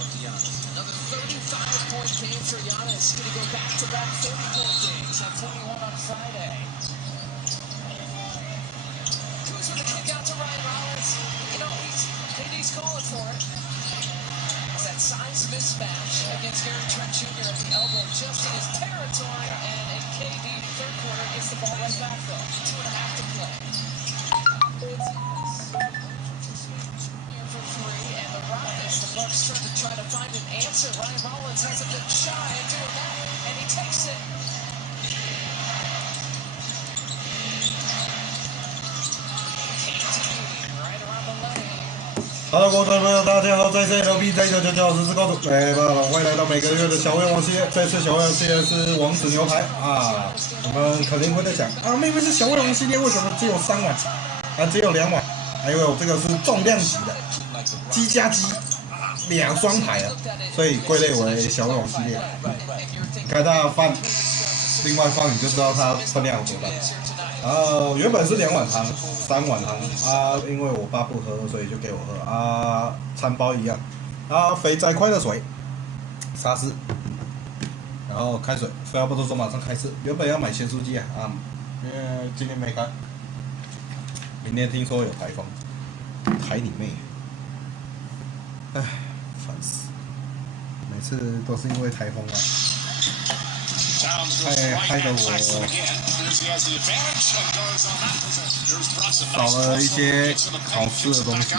Another 35-point game for Giannis. Going to go back-to-back 30-point games. Had 41 on Friday. Goes with a kick out to Ryan Rollins. You know, KD's calling for it. It's that size mismatch against Gary Trent Jr. at the elbow, just in his territory. And KD, third quarter, gets the ball right back, though. 2.5 to play. The Bucks start to try to find an answer. Ryan Rollins hasn't been shy in doing that, and he takes it. 哈喽，各位朋友，大家好，在这里LB在999，我是高总，欢迎来到每个月的小胃王系列。这次小胃王系列是王子牛排啊，我们肯定会在想啊，明明是小胃王系列，为什么只有3碗啊，只有2碗？因为我这个是重量级的鸡加鸡2双排啊，所以归类为小胃王系列。看它放，另外放你就知道它分量有多大。原本是2碗汤，3碗汤啊，因为我爸不喝，所以就给我喝啊，餐包一样啊，肥宅快乐水，沙士，然后开水，废话不多说，马上开吃。原本要买咸酥鸡啊，因为今天没开，明天听说有台风，台你妹！唉，烦死，每次都是因为台风啊。害得我少了一些好吃的东西。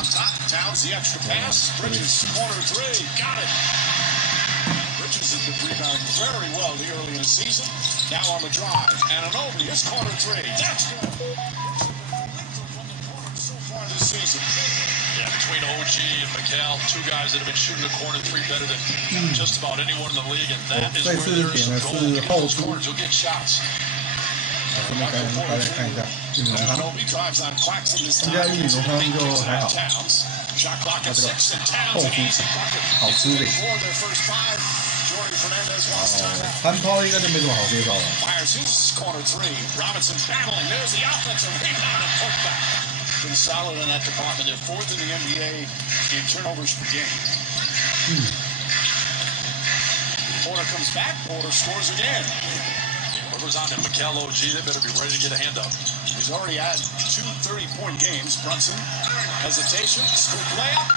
Yeah, between OG and Mikael, 2 guys that have been shooting the corner 3 better than just about anyone in the league, and that is where there's some goal. Get those corners, you'll get shots. 顺便大家看一下玉米浓汤，这家玉米浓汤就还好，它这个豆腐好吃的。餐包应该就没什么好介绍了。Been solid in that department. They're 4th in the NBA in turnovers per game. Porter comes back. Porter scores again. Whoever's on him, Mikael OG, they better be ready to get a hand up. He's already had 2 30-point games. Brunson, hesitation, scoop layup.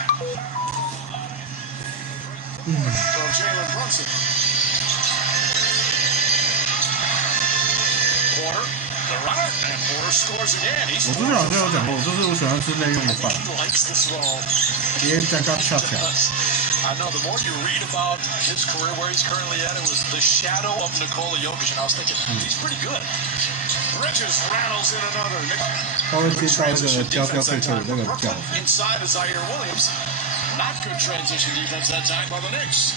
From Jalen Brunson. Porter. The runner, and Porter scores again. 我之前好像有讲过，就是我喜欢吃内用的饭，直接加个恰恰。I know. The more you read about his career, where he's currently at, it was the shadow of Nikola Jokic, and I was thinking he's pretty good. Bridges rattles in another. 他会接到那个焦焦脆脆的那个叫。Inside is Zaire Williams. Not good transition defense that time by the Knicks.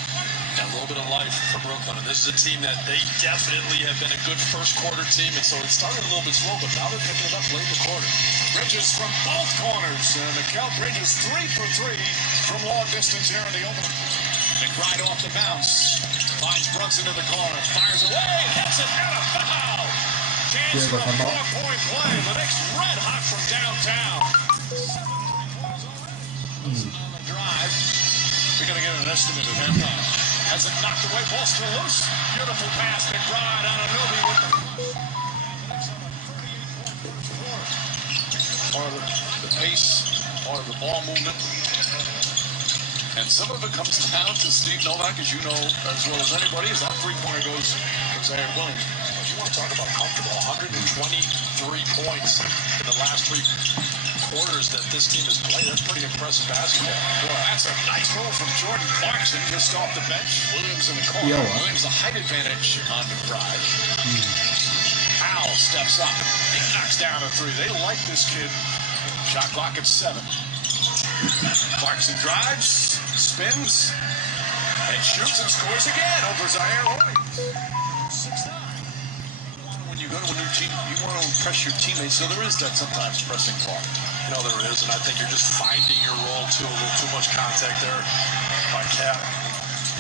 A little bit of life for Brooklyn, and this is a team that they definitely have been a good first quarter team, and so it started a little bit slow, but now they're picking it up late in the quarter. Bridges from both corners, and Mikael Bridges 3 for 3 from long distance here in the opener. McBride off the bounce, finds Brunson in the corner, fires away, hits it, and a foul! Chance for a 4-point play. The Knicks red hot from downtown. Drive. We're gonna get an estimate of halftime. Has it knocked away, ball still loose. Beautiful pass, McBride on a Anunoby with part of the pace, part of the ball movement. And some of it comes down to Steve Novak, as you know as well as anybody, as that 3-pointer goes for Zaire Williams. If you want to talk about comfortable, 123 points in the last 3 quarters that this team has played. That's pretty impressive basketball. Boy, that's a nice roll from Jordan Clarkson just off the bench. Williams in the corner. Williams the height advantage on McBride. Powell steps up. He knocks down a 3. They like this kid. Shot clock at 7. Clarkson drives, spins, and shoots and scores again over Zaire Williams. 6-9. When you go to a new team, you want to impress your teammates. So there is that sometimes pressing part. You know there is, and I think you're just finding your role too. A little too much contact there by Cap.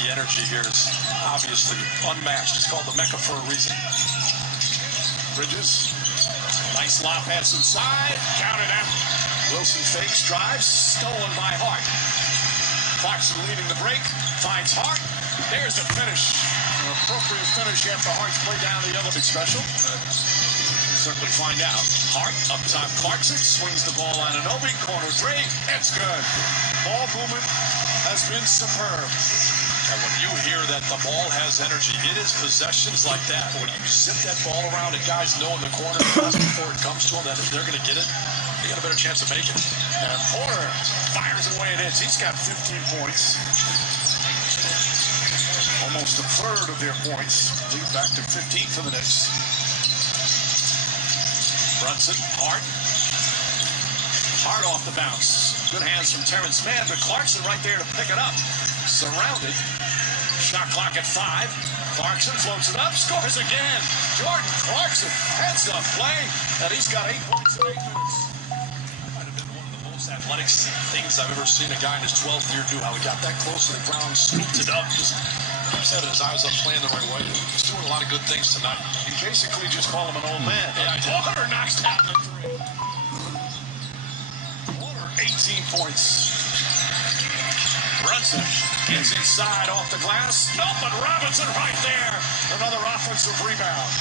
The energy here is obviously unmatched. It's called the Mecca for a reason. Bridges, nice lob pass inside, counted out. Wilson fakes, drives, stolen by Hart. Clarkson leading the break, finds Hart. There's a finish. An appropriate finish after Hart's play down the other big special. Certainly find out. Hart up top. Clarkson swings the ball on Anunoby. Corner three. It's good. Ball movement has been superb. And when you hear that the ball has energy, it is possessions like that. When you zip that ball around and guys know in the corner before it comes to them that if they're going to get it, they got a better chance of making it. And Porter fires away it is. He's got 15 points. Almost a third of their points. Lead back to 15 for the Knicks. Brunson, Hart. Hart off the bounce. Good hands from Terrence Mann, but Clarkson right there to pick it up. Surrounded. Shot clock at 5. Clarkson floats it up, scores again. Jordan Clarkson heads up play, and he's got 8 points in 8 minutes. Might have been one of the most athletic things I've ever seen a guy in his 12th year do. How he got that close to the ground, scooped it up, just said his eyes up playing the right way. He's doing a lot of good things tonight. You basically just call him an old man. Yeah, Porter knocks down the 3. Porter, 18 points. Brunson gets inside off the glass. No, but Robinson right there. Another offensive rebound.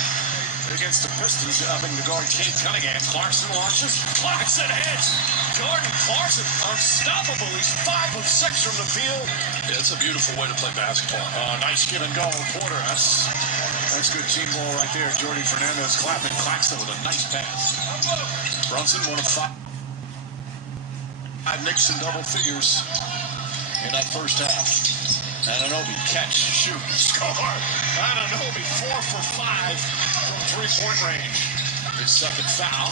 Against the Pistons, having to guard Kate Cunningham. Clarkson launches. Clarkson hits. Jordan Clarkson, unstoppable. He's 5 of 6 from the field. Yeah, it's a beautiful way to play basketball. Nice give and go, Porter. That's good team ball right there. Jordy Fernandez clapping Claxton with a nice pass. Brunson, 1 of 5. Knicks in double figures in that first half. Anunoby, catch, shoot, score. Anunoby, 4 for 5 from three-point range. His second foul.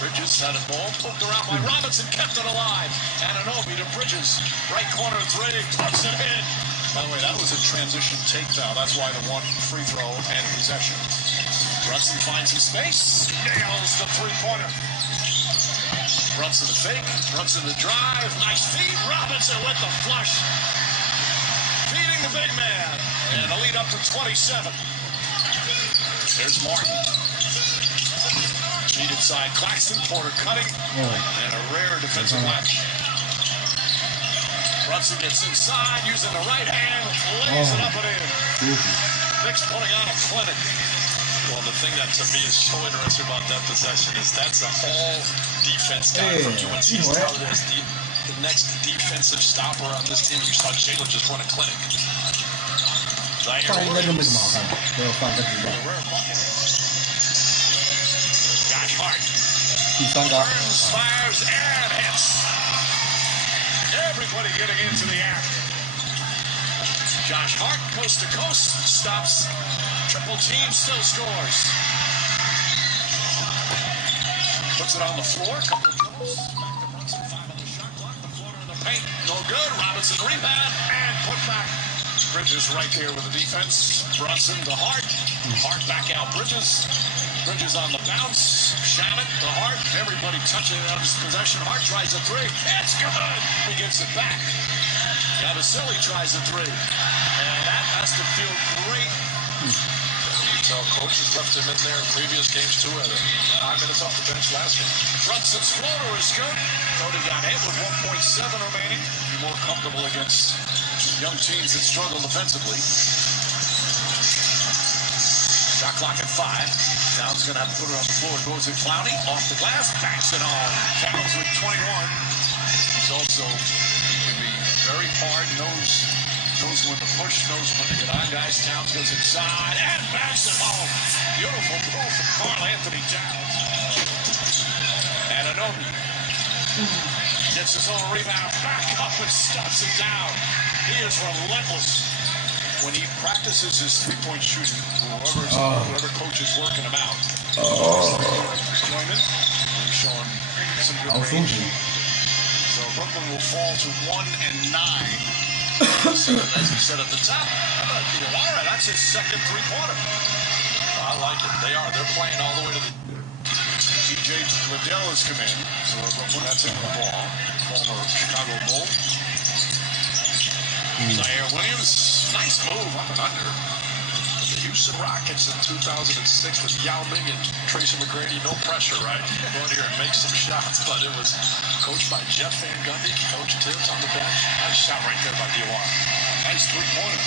Bridges had a ball poked around by Robinson, kept it alive. Anunoby to Bridges, right corner 3, puts it in. By the way, that was a transition take foul. That's why the 1 free throw and possession. Brunson finds some space, nails the three-pointer. Brunson the fake, Brunson the drive, nice feed. Robinson with the flush. Feeding the big man, and a lead up to 27. There's Martin. Feed inside Claxton, Porter cutting, and a rare defensive latch. Brunson gets inside, using the right hand, lays it up and in. Knicks putting on a clinic. Well, the thing that to me is so interesting about that possession is that's an all-defense guy from UNC. He's touted as the next defensive stopper on this team. You saw Jalen just run a clinic. 放应该就没什么好看的，没有放个几个。 Josh Hart. 第3个。 Burns, fires, and hits. Everybody getting into the act. Josh Hart, coast to coast, stops. Triple team, still scores. Puts it on the floor, couple of dribbles. Back to Brunson, 5 on the shot clock. The floater in the paint, no good. Robinson rebound, and put back. Bridges right there with the defense. Brunson to Hart. Hart back out. Bridges on the bounce. Shamit to Hart. Everybody touching it on his possession. Hart tries a 3. It's good. He gets it back. Yabusele tries a 3. And that has to feel great. You can tell coaches left him in there in previous games too. Had 5 minutes off the bench last game. Brunson's floater is good. Cody got hit with 1.7 remaining. Be more comfortable against young teams that struggle defensively. Shot clock at 5. Towns going to have to put it on the floor. Goes at Clowney. Off the glass. Backs it on. Towns with 21. He's also, he can be very hard. Knows when to push. Knows when to get on guys. Towns goes inside and backs it home. Beautiful move from Karl Anthony Towns. Anunoby gets his own rebound. Back up and studs it down. He is relentless. When he practices his three-point shooting, whoever coach is working him out. Deployment, he's showing some good range. So Brooklyn will fall to 1-9. So as he said at the top, all right, that's his second three-pointer. I like it. They're playing all the way to the... TJ Liddell has come in, so Brooklyn that's in the ball. Former Chicago Bull. Zaire Williams, nice move up and under. Houston Rockets in 2006 with Yao Ming and Tracy McGrady. No pressure, right? Go out here and make some shots, but it was coached by Jeff Van Gundy, Coach Tibbs on the bench. Nice shot right there by Diawara. Nice three-pointer.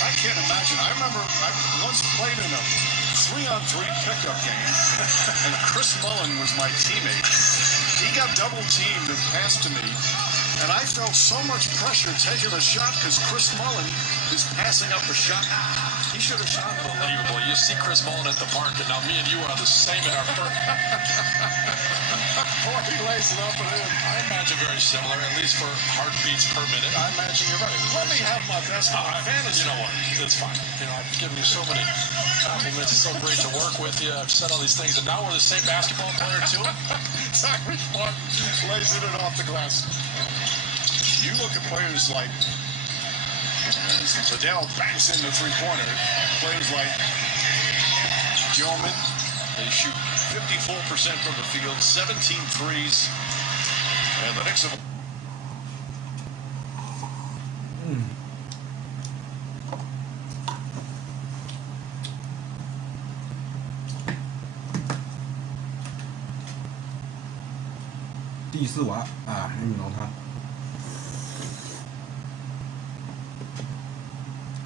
I can't imagine. I remember I once played in a 3-on-3 pickup game, and Chris Mullen was my teammate. He got double-teamed and passed to me, and I felt so much pressure taking a shot because Chris Mullen is passing up a shot. He should have shot it. Unbelievable. You see Chris Mullen at the park, and now me and you are the same effort. Boy, he lays it up and in. I imagine very similar, at least for heartbeats per minute. I imagine you're right. Let me have my best fantasy. You know what? It's fine. You know, I've given you so many compliments. It's so great to work with you. I've said all these things, and now we're the same basketball player, too. Tyrese Martin lays it in off the glass. You look at players like Liddell banks in the three-pointer. Players like Gilman, they shoot 54% from the field, 17 threes. And the Knicks have...第4碗啊，玉米浓汤。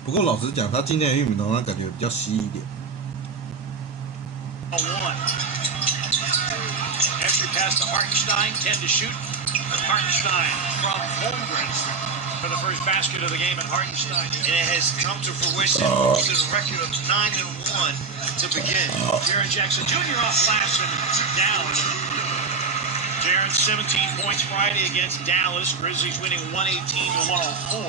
不过老实讲，他今天的玉米浓汤感觉比较稀一点。Entry pass to Hartenstein, 10 to shoot. Hartenstein from Holmgren for the first basket of the game, and Hartenstein, and it has come to fruition with a record of 9-1 to begin. Jaren Jackson Jr. off glass and down. Jaren 17 points Friday against Dallas. Grizzlies winning 118-104.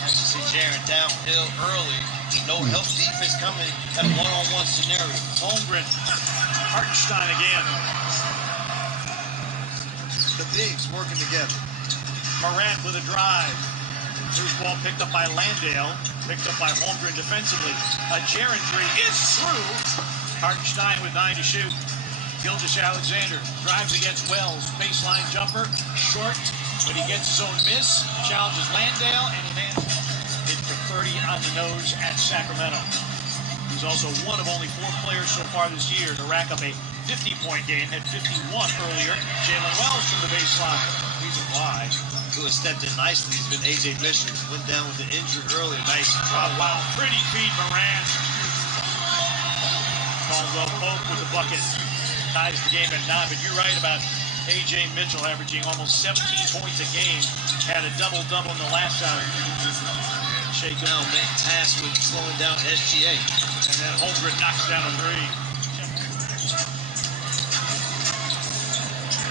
Nice to see Jaren downhill early. No help defense coming at a one-on-one scenario. Holmgren, Hartenstein again. The bigs working together. Morant with a drive. Loose ball picked up by Landale. Picked up by Holmgren defensively. A Jaren three is through. Hartenstein with 9 to shoot. Gilgeous-Alexander drives against Wells. Baseline jumper, short, but he gets his own miss. Challenges Landale, and he manages it for 30 on the nose at Sacramento. He's also one of only 4 players so far this year to rack up a 50-point game. Had 51 earlier. Jalen Wells from the baseline. Reason why. Who has stepped in nicely has been A.J. Mitchell. Went down with the injury earlier. Nice. Oh, wow. Pretty feed, Morant. Caldwell Pope with the bucket. Ties the game at 9, but you're right about A.J. Mitchell averaging almost 17 points a game. Had a double-double in the last hour. Shake Now Matt tasked with slowing down SGA. And then Holmgren knocks down a 3.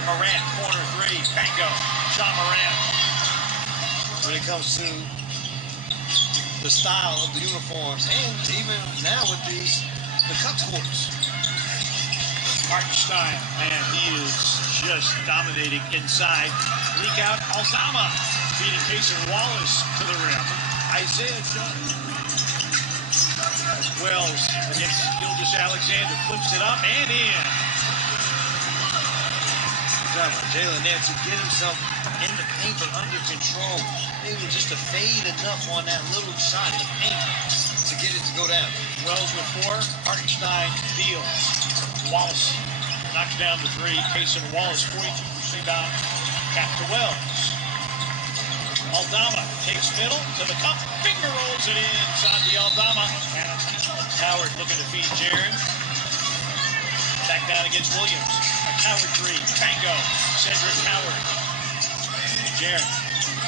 Morant, corner 3. Bango. John Morant. When it comes to the style of the uniforms, and even now with the cut scores. Hartenstein, man, he is just dominating inside. Leak out, Aldama beating Cason Wallace to the rim. Isaiah Jones. Wells against Gilgeous-Alexander, flips it up and in. Jalen Nance to get himself in the paint but under control. Maybe just to fade enough on that little shot in the paint to get it to go down. Wells with 4, Hartenstein deals. Wallace knocks down the 3. Cason Wallace, 42% rebound. Back to Wells. Aldama takes middle to the cup. Finger rolls it in. Santi Aldama. And Howard looking to feed Jaren. Back down against Williams. A Howard 3. Bango. Cedric Howard. Jaren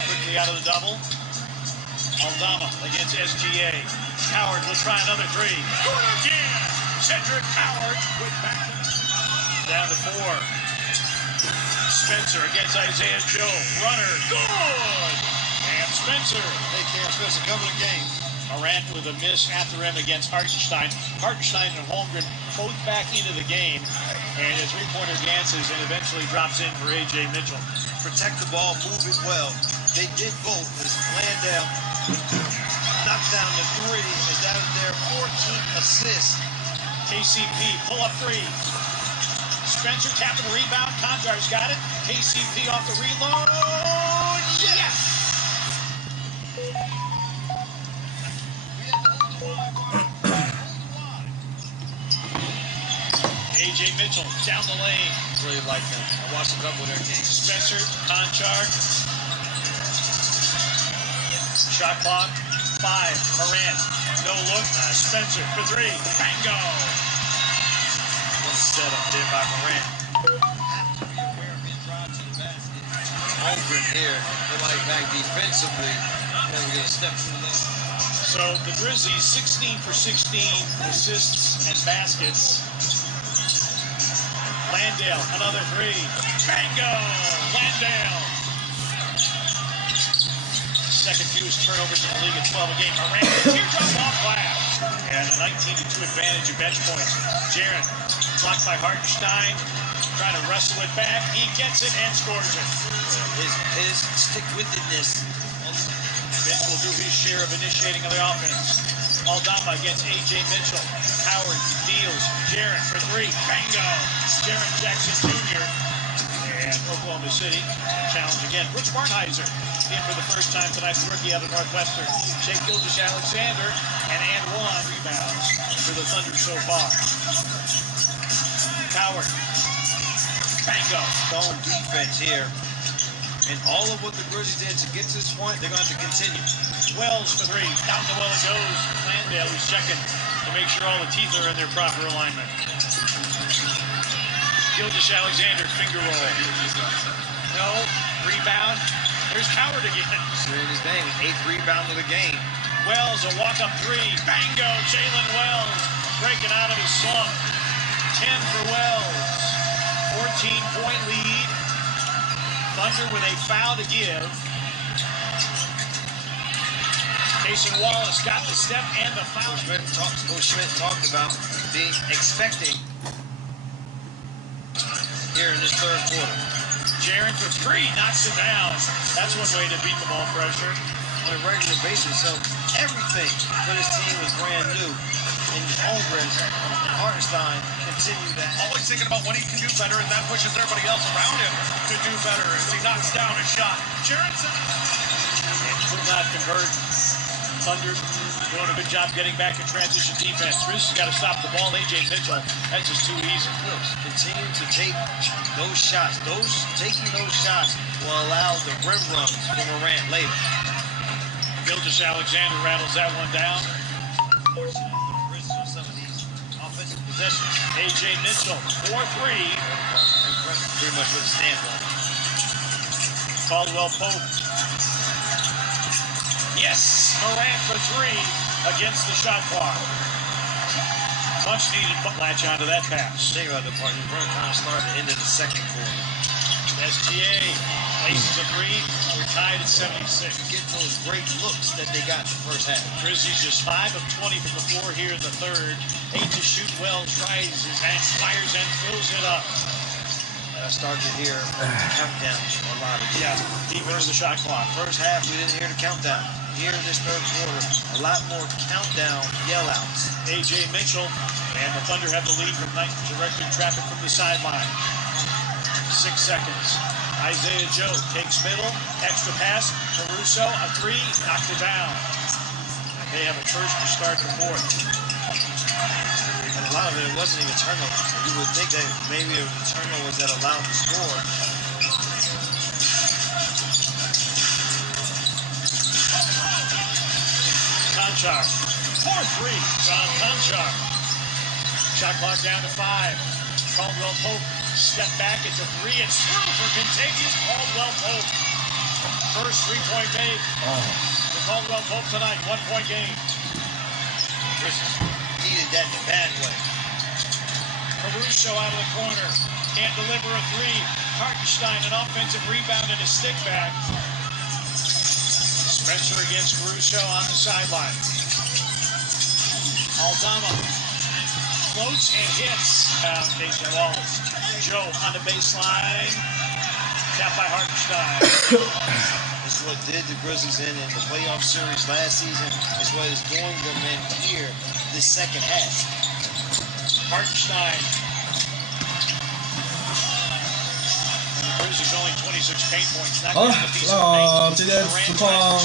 quickly out of the double. Aldama against SGA. Howard will try another 3. Good again. Cedric Howard with back. Down to 4. Spencer against Isaiah Joe. Runner. Good. And Spencer. Take care of Spencer coming to game. Morant with a miss at the rim against Hartenstein. Hartenstein and Holmgren both back into the game. And his three-pointer dances and eventually drops in for A.J. Mitchell. Protect the ball, move it well. They did both as Landale knocked down the 3 as that was their 14th assist. KCP, pull-up 3. Spencer tapping the rebound. Condar's got it. KCP off the reload. Yes! A.J. Mitchell down the lane. Really like them. I watched a couple of their games. Spencer, Conchar. Shot clock, 5. Morant, no look. Spencer for 3. Bingo! What a setup there by Morant. Have to be aware of his drive to the basket. Holmgren here, nobody back defensively. Then we're going to step through this. So the Grizzlies, 16 for 16 assists and baskets. Landale, another 3. Bingo! Landale! Second fewest turnovers in the league at 12 a game. Morant, teardrop off glass. And a 19-2 advantage of bench points. Jaren, blocked by Hartenstein. Trying to wrestle it back. He gets it and scores it. His stick-withedness. Vince will do his share of initiating of the offense. Aldama against A.J. Mitchell. Howard deals. Jaren for 3. Bingo! Jaren Jackson Jr. And Oklahoma City challenge again. Rich Barnheiser in for the first time tonight, the rookie out of Northwestern. Shea Gilgeous-Alexander and one rebounds for the Thunder so far. Howard. Bingo! Stone defense here. And all of what the Grizzlies did to get to this point, they're going to have to continue. Wells for 3. Down the well it goes. Landale is checking to make sure all the teeth are in their proper alignment. Gilgeous-Alexander finger roll. No. Rebound. There's Howard again. In his name, 8th rebound of the game. Wells, a walk-up 3. Bingo! Jalen Wells breaking out of his slump. 10 for Wells. 14-point lead. Thunder with a foul to give. Cason Wallace got the step and the foul. Coach Schmidt talked about expecting here in this third quarter. Jaren for 3, knocks it down. That's one way to beat the ball pressure. On a regular basis, so everything for this team is brand new. And Holmgren and Hartenstein continue that. Always thinking about what he can do better, and that pushes everybody else around him to do better as he knocks down a shot. Jarenson Could not convert. Thunder doing a good job getting back in transition defense. Grizzlies got to stop the ball. A.J. Mitchell, that's just too easy. Continue to take those shots. Taking those shots will allow the rim runs for Morant later. Gilgeous-Alexander rattles that one down. Fortunate for the Grizzlies on some of these offensive possessions. A.J. Mitchell, 4-3. Pretty much with a stamp on it. Caldwell Pope. Yes! Morant for 3 against the shot clock. Much needed latch onto that pass. Think about the part. We're going to kind of start at the end of the second quarter. SGA places a 3. We're tied at 76. Get those great looks that they got in the first half. Grizzlies just 5 of 20 from the floor here in the third. 8 to shoot. Wells rises and fires and fills it up. I started to hear countdown a lot of Yeah, deep into the shot clock. First half, we didn't hear the countdown. Here in this third quarter, a lot more countdown yell-outs. A.J. Mitchell and the Thunder have the lead from Knight, directing traffic from the sideline. 6 seconds. Isaiah Joe takes middle, extra pass. Caruso, a 3, knocked it down. They have a first to start the fourth. And a lot of it wasn't even turnovers. So you would think that maybe it was the turnovers that allowed the score. Conchar, 4-3, John Conchar. Shot clock down to 5. Caldwell Pope, step back, it's a 3, it's through for Contagious Caldwell Pope. First 3-point made for Caldwell Pope tonight, 1-point game. Needed that in a bad way. Caruso out of the corner, can't deliver a 3. Hartenstein, an offensive rebound and a stick back. Spencer against Caruso on the sideline. Aldama floats and hits. Cason Wallace. Joe on the baseline. Tapped by Hartenstein. This is what did the Grizzlies in the playoff series last season. It's what is doing them in here this second half. Hartenstein. Grizzlies only 26 paint points. 好了，那今天实况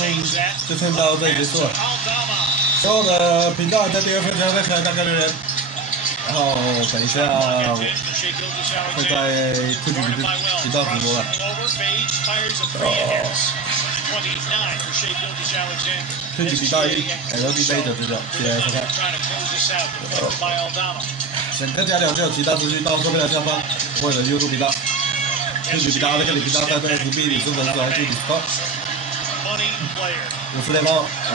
就先到这里结束了。 Aldama. 所有的频道在订阅分享，在下大概留言。然后等一下会在推举频道直播了。推举频道1 LB 的这个，谢谢收看。想更加了解其他资讯，到周边的下方或者 YouTube 频道。推举频道、这个频道在 FB 里是粉丝团去 Discord。我是雷猫。